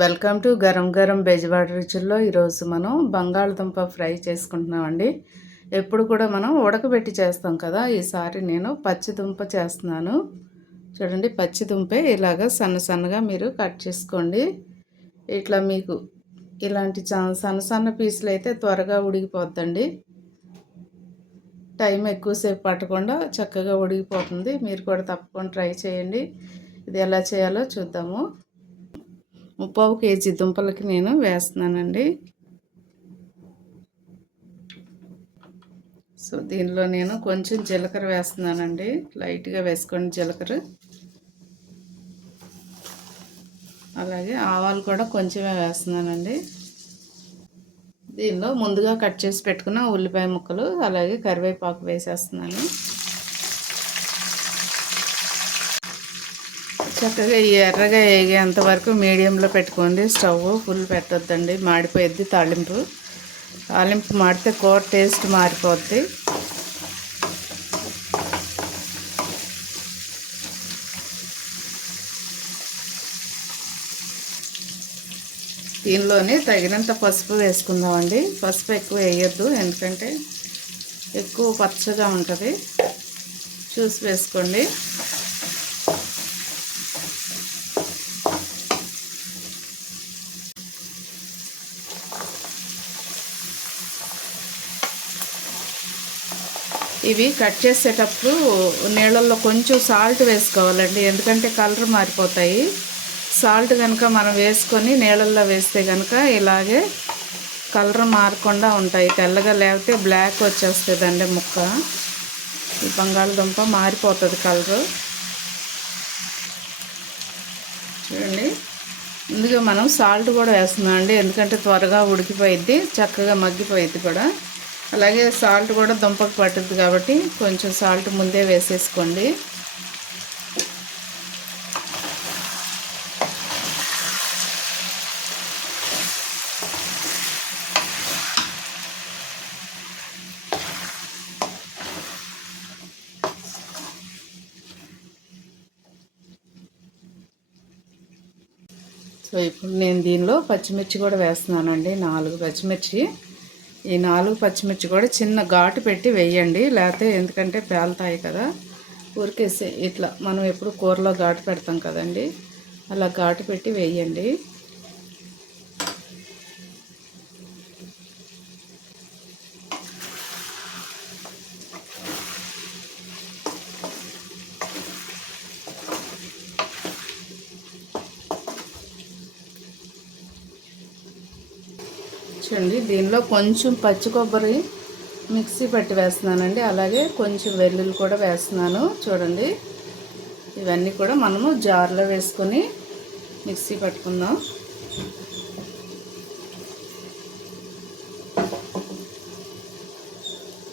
Welcome to గరం గరం బెజవాడ రుచుల్లో. ఈరోజు మనం బంగాళదుంప ఫ్రై చేసుకుంటున్నామండి. ఎప్పుడు కూడా మనం ఉడకబెట్టి చేస్తాం కదా, ఈసారి నేను పచ్చిదుంప చేస్తున్నాను. చూడండి, పచ్చిదుంపే ఇలాగ సన్న సన్నగా మీరు కట్ చేసుకోండి. ఇట్లా మీకు ఇలాంటి సన్న సన్న పీసులు అయితే త్వరగా ఉడికిపోద్దండి. టైం ఎక్కువసేపు పట్టకుండా చక్కగా ఉడికిపోతుంది. మీరు కూడా తప్పకుండా ట్రై చేయండి. ఇది ఎలా చేయాలో చూద్దాము. 3/4 కేజీ దుంపలకి నేను వేస్తున్నానండి. సో దీనిలో నేను కొంచెం జీలకర్ర వేస్తున్నానండి. లైట్గా వేసుకోండి జీలకర్ర. అలాగే ఆవాలు కూడా కొంచెమే వేస్తున్నానండి. దీనిలో ముందుగా కట్ చేసి పెట్టుకున్న ఉల్లిపాయ ముక్కలు అలాగే కరివేపాకు వేసేస్తున్నాను. చక్కగా ఎర్రగా వేగేంత వరకు మీడియంలో పెట్టుకోండి. స్టవ్ ఫుల్ పెట్టొద్దండి, మాడిపోయిద్ది. తాలింపు మాడితే కూర టేస్ట్ మారిపోద్ది. దీనిలోనే తగినంత పసుపు వేసుకుందామండి. పసుపు ఎక్కువ వేయొద్దు, ఎందుకంటే ఎక్కువ పచ్చగా ఉంటుంది. చూసి వేసుకోండి. ఇవి కట్ చేసేటప్పుడు నీళ్ళల్లో కొంచెం సాల్ట్ వేసుకోవాలండి, ఎందుకంటే కలర్ మారిపోతాయి. సాల్ట్ కనుక మనం వేసుకొని నీళ్ళల్లో వేస్తే కనుక ఇలాగే కలర్ మారకుండా ఉంటాయి. తెల్లగా లేకపోతే బ్లాక్ వచ్చేస్తుందండి ముక్క. ఈ బంగాళదుంప మారిపోతుంది కలరు. చూడండి, ముందుగా మనం సాల్ట్ కూడా వేస్తున్నాం అండి, ఎందుకంటే త్వరగా ఉడికిపోయిద్ది, చక్కగా మగ్గిపోయిద్ది కూడా. అలాగే సాల్ట్ కూడా దుంపకు పట్టుద్ది కాబట్టి కొంచెం సాల్ట్ ముందే వేసేసుకోండి. సో ఇప్పుడు నేను దీనిలో పచ్చిమిర్చి కూడా వేస్తున్నానండి. 4 పచ్చిమిర్చి. ఈ 4 పచ్చిమిర్చి కూడా చిన్న ఘాటు పెట్టి వేయండి, లేకపోతే ఎందుకంటే పేలుతాయి కదా. ఊరికేసి ఇట్లా మనం ఎప్పుడు కూరలో ఘాటు పెడతాం కదండి, అలా ఘాటు పెట్టి వేయండి. చూడండి, దీనిలో కొంచెం పచ్చి కొబ్బరి మిక్సీ పట్టి వేస్తున్నానండి. అలాగే కొంచెం వెల్లుల్లి కూడా వేస్తున్నాను. చూడండి, ఇవన్నీ కూడా మనము జార్లో వేసుకొని మిక్సీ పట్టుకుందాం.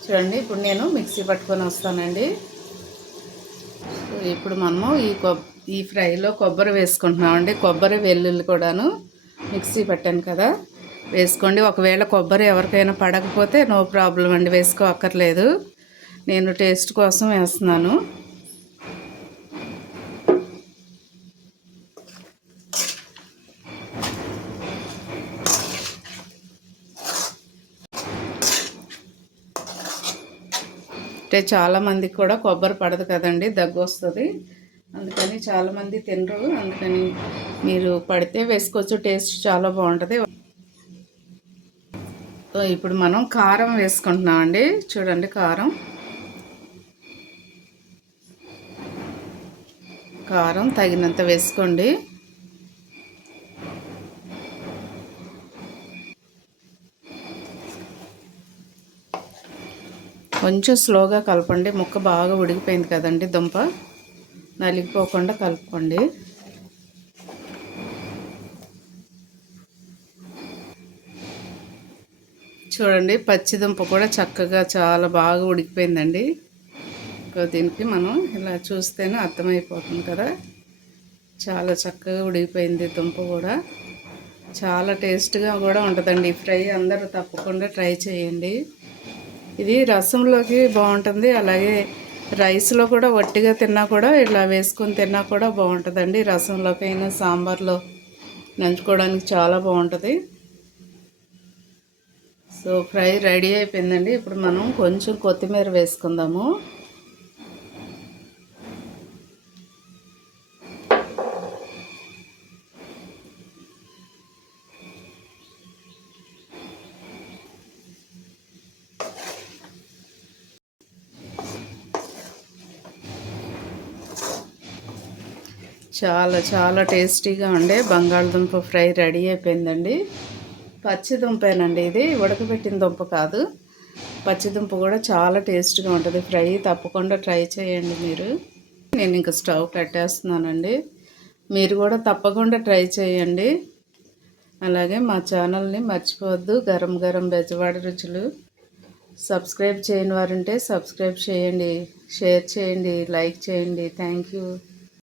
చూడండి, ఇప్పుడు నేను మిక్సీ పట్టుకొని వస్తానండి. ఇప్పుడు మనము ఈ ఫ్రైలో కొబ్బరి వేసుకుంటున్నామండి. కొబ్బరి వెల్లుల్లి కూడాను మిక్సీ పట్టాను కదా, వేసుకోండి. ఒకవేళ కొబ్బరి ఎవరికైనా పడకపోతే నో ప్రాబ్లం అండి, వేసుకోక్కర్లేదు. నేను టేస్ట్ కోసం వేస్తున్నాను. అంటే చాలామందికి కూడా కొబ్బరి పడదు కదండి, దగ్గు వస్తుంది. అందుకని చాలామంది తినరు. అందుకని మీరు పడితే వేసుకోవచ్చు, టేస్ట్ చాలా బాగుంటుంది. ఇప్పుడు మనం కారం వేసుకుంటున్నామండి. చూడండి, కారం తగినంత వేసుకోండి. కొంచెం స్లోగా కలపండి, ముక్క బాగా ఉడికిపోయింది కదండి, దుంప నలిగిపోకుండా కలుపుకోండి. చూడండి, పచ్చిదుంప కూడా చక్కగా చాలా బాగా ఉడికిపోయిందండి. దీనికి మనం ఇలా చూస్తేనే అర్థమైపోతుంది కదా, చాలా చక్కగా ఉడికిపోయింది దుంప కూడా. చాలా టేస్ట్గా కూడా ఉంటుందండి ఈ ఫ్రై. అందరూ తప్పకుండా ట్రై చేయండి. ఇది రసంలోకి బాగుంటుంది, అలాగే రైస్లో కూడా వట్టిగా తిన్నా కూడా ఇలా వేసుకొని తిన్నా కూడా బాగుంటుందండి. రసంలోకైనా సాంబార్లో నంచుకోవడానికి చాలా బాగుంటుంది. సో ఫ్రై రెడీ అయిపోయిందండి. ఇప్పుడు మనం కొంచెం కొత్తిమీర వేసుకుందాము. చాలా చాలా టేస్టీగా ఉండే బంగాళదుంప ఫ్రై రెడీ అయిపోయిందండి. పచ్చి దుంపేనండి, ఇది ఉడకబెట్టిన దుంప కాదు. పచ్చి దుంప కూడా చాలా టేస్ట్గా ఉంటుంది ఫ్రై. తప్పకుండా ట్రై చేయండి మీరు. నేను ఇంకా స్టవ్ కట్టేస్తున్నానండి. మీరు కూడా తప్పకుండా ట్రై చేయండి. అలాగే మా ఛానల్ని మర్చిపోవద్దు, గరం గరం బెజవాడ రుచులు. సబ్స్క్రైబ్ చేయని వారుంటే సబ్స్క్రైబ్ చేయండి, షేర్ చేయండి, లైక్ చేయండి. Thank you.